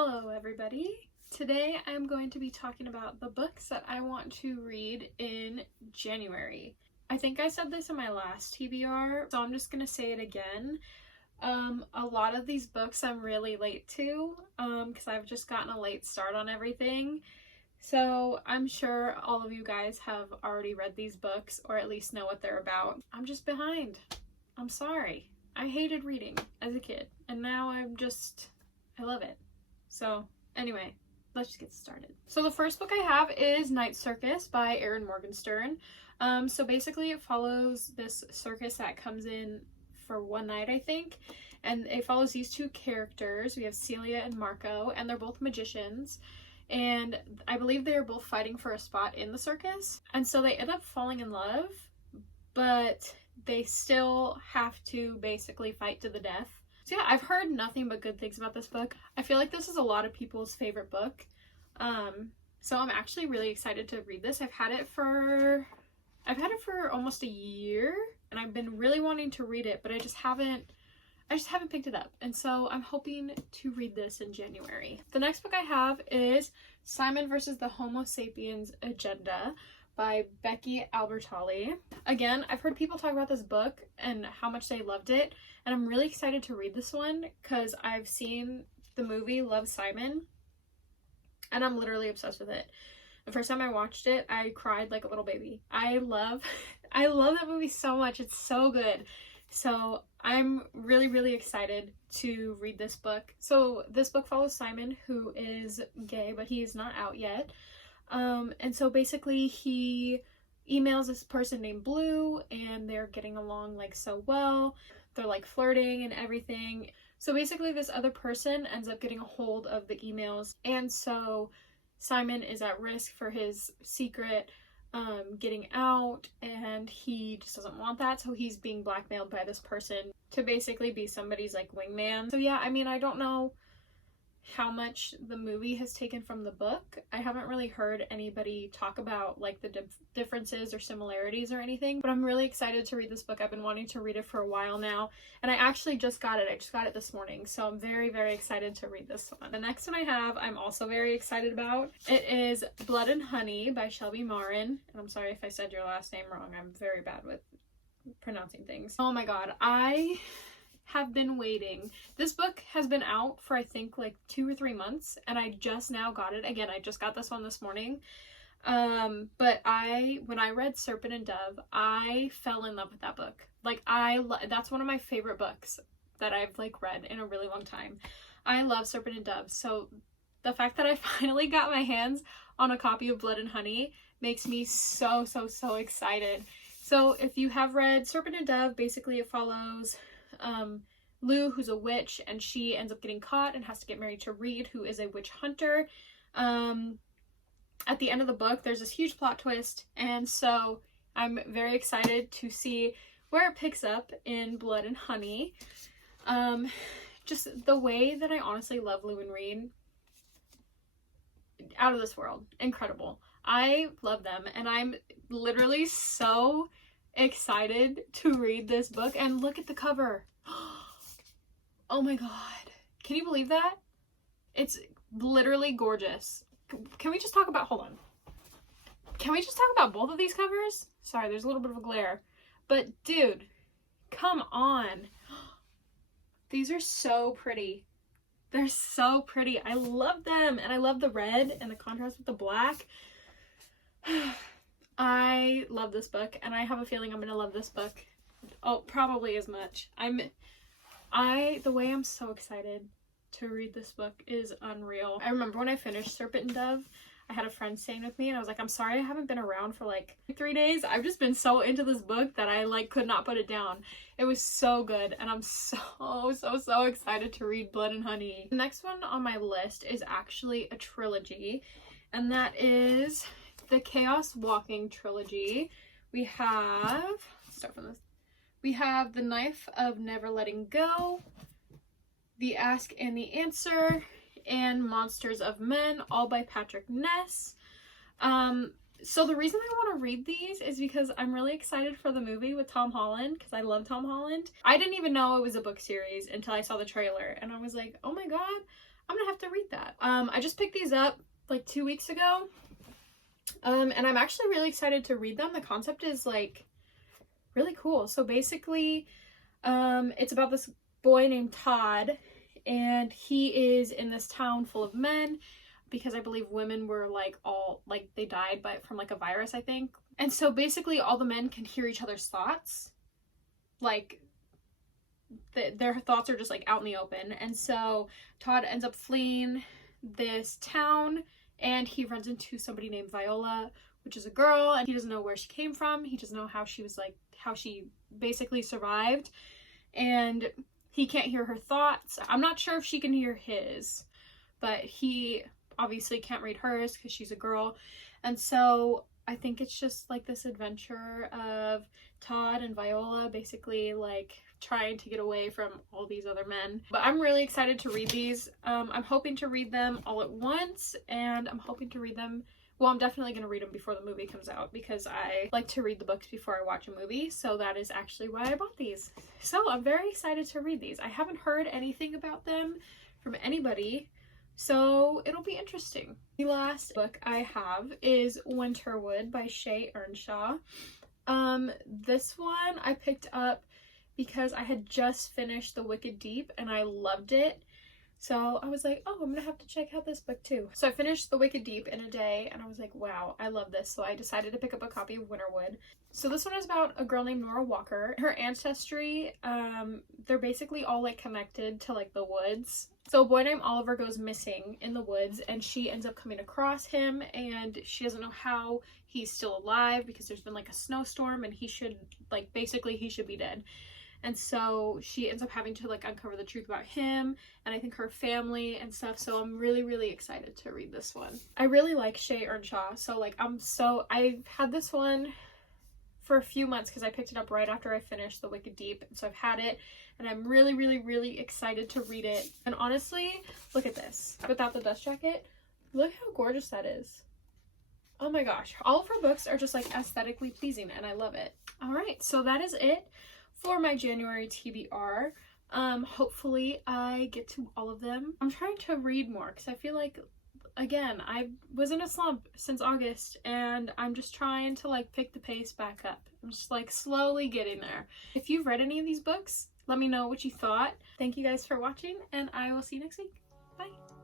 Hello everybody. Today I'm going to be talking about the books that I want to read in January. I think I said this in my last TBR, so I'm just going to say it again. A lot of these books I'm really late to, because I've just gotten a late start on everything. So I'm sure all of you guys have already read these books, or at least know what they're about. I'm just behind. I'm sorry. I hated reading as a kid, and now I love it. So anyway, let's just get started. So the first book I have is Night Circus by Erin Morgenstern. So basically it follows this circus that comes in for one night, I think, and it follows these two characters. We have Celia and Marco, and they're both magicians, and I believe they are both fighting for a spot in the circus, and so they end up falling in love, but they still have to basically fight to the death. So yeah, I've heard nothing but good things about this book. I feel like this is a lot of people's favorite book. So I'm actually really excited to read this. I've had it for almost a year, and I've been really wanting to read it, but I just haven't picked it up. And so I'm hoping to read this in January. The next book I have is Simon versus the Homo Sapiens Agenda by Becky Albertalli. Again, I've heard people talk about this book and how much they loved it, and I'm really excited to read this one because I've seen the movie Love, Simon, and I'm literally obsessed with it. The first time I watched it, I cried like a little baby. I love that movie so much. It's so good. So I'm really excited to read this book. So this book follows Simon, who is gay, but he is not out yet. And so basically he emails this person named Blue, and they're getting along like so well. They're like flirting and everything. So basically this other person ends up getting a hold of the emails, and so Simon is at risk for his secret getting out, and he just doesn't want that, so he's being blackmailed by this person to basically be somebody's like wingman. So yeah, I mean, I don't know how much the movie has taken from the book. I haven't really heard anybody talk about like the differences or similarities or anything, but I'm really excited to read this book. I've been wanting to read it for a while now, and I actually just got it. I just got it this morning, so I'm very excited to read this one. The next one I have, I'm also very excited about. It is Blood and Honey by Shelby Marin, and I'm sorry if I said your last name wrong. I'm very bad with pronouncing things. Oh my god, I have been waiting. This book has been out for I think like 2 or 3 months, and I just now got it. Again, I just got this one this morning. But when I read Serpent and Dove, I fell in love with that book. Like that's one of my favorite books that I've like read in a really long time. I love Serpent and Dove. So the fact that I finally got my hands on a copy of Blood and Honey makes me so excited. So if you have read Serpent and Dove, basically it follows Lou, who's a witch, and she ends up getting caught and has to get married to Reed, who is a witch hunter. At the end of the book, there's this huge plot twist, and so I'm very excited to see where it picks up in Blood and Honey. Just the way that I honestly love Lou and Reed, out of this world. Incredible. I love them, and I'm literally so excited to read this book. And look at the cover. Oh my god, can you believe that? It's literally gorgeous. Can we just talk about, hold on, can we just talk about both of these covers? Sorry, there's a little bit of a glare, but dude, come on. These are so pretty. They're so pretty. I love them, and I love the red and the contrast with the black. I love this book, and I have a feeling I'm gonna love this book. Oh, probably as much. The way I'm so excited to read this book is unreal. I remember when I finished Serpent and Dove, I had a friend staying with me, and I was like, I'm sorry I haven't been around for like 3 days. I've just been so into this book that I like could not put it down. It was so good, and I'm so excited to read Blood and Honey. The next one on my list is actually a trilogy, and that is the Chaos Walking trilogy. We have, let's start from this. We have The Knife of Never Letting Go, The Ask and the Answer, and Monsters of Men, all by Patrick Ness. So the reason I want to read these is because I'm really excited for the movie with Tom Holland, because I love Tom Holland. I didn't even know it was a book series until I saw the trailer, and I was like, oh my god, I'm gonna have to read that. I just picked these up like 2 weeks ago. And I'm actually really excited to read them. The concept is like really cool. So basically, it's about this boy named Todd, and he is in this town full of men because I believe women were like all like they died from like a virus, I think. And so basically all the men can hear each other's thoughts. Like their thoughts are just like out in the open. And so Todd ends up fleeing this town, and he runs into somebody named Viola, which is a girl, and he doesn't know where she came from. He doesn't know how she basically survived, and he can't hear her thoughts. I'm not sure if she can hear his, but he obviously can't read hers because she's a girl. And so I think it's just like this adventure of Todd and Viola basically like trying to get away from all these other men. But I'm really excited to read these. I'm hoping to read them all at once, and I'm hoping to read them, well, I'm definitely going to read them before the movie comes out because I like to read the books before I watch a movie, so that is actually why I bought these. So I'm very excited to read these. I haven't heard anything about them from anybody, so it'll be interesting. The last book I have is Winterwood by Shay Earnshaw. This one I picked up because I had just finished The Wicked Deep and I loved it. So I was like, oh, I'm gonna have to check out this book too. So I finished The Wicked Deep in a day and I was like, wow, I love this. So I decided to pick up a copy of Winterwood. So this one is about a girl named Nora Walker. Her ancestry, they're basically all like connected to like the woods. So a boy named Oliver goes missing in the woods, and she ends up coming across him, and she doesn't know how he's still alive because there's been like a snowstorm and he should be dead. And so she ends up having to like uncover the truth about him and I think her family and stuff. So I'm really, really excited to read this one. I really like Shay Earnshaw. So like I've had this one for a few months because I picked it up right after I finished The Wicked Deep. So I've had it and I'm really, really, really excited to read it. And honestly, look at this. Without the dust jacket, look how gorgeous that is. Oh my gosh. All of her books are just like aesthetically pleasing and I love it. All right, so that is it for my January TBR. Hopefully I get to all of them. I'm trying to read more because I feel like, again, I was in a slump since August and I'm just trying to like pick the pace back up. I'm just like slowly getting there. If you've read any of these books, let me know what you thought. Thank you guys for watching and I will see you next week. Bye.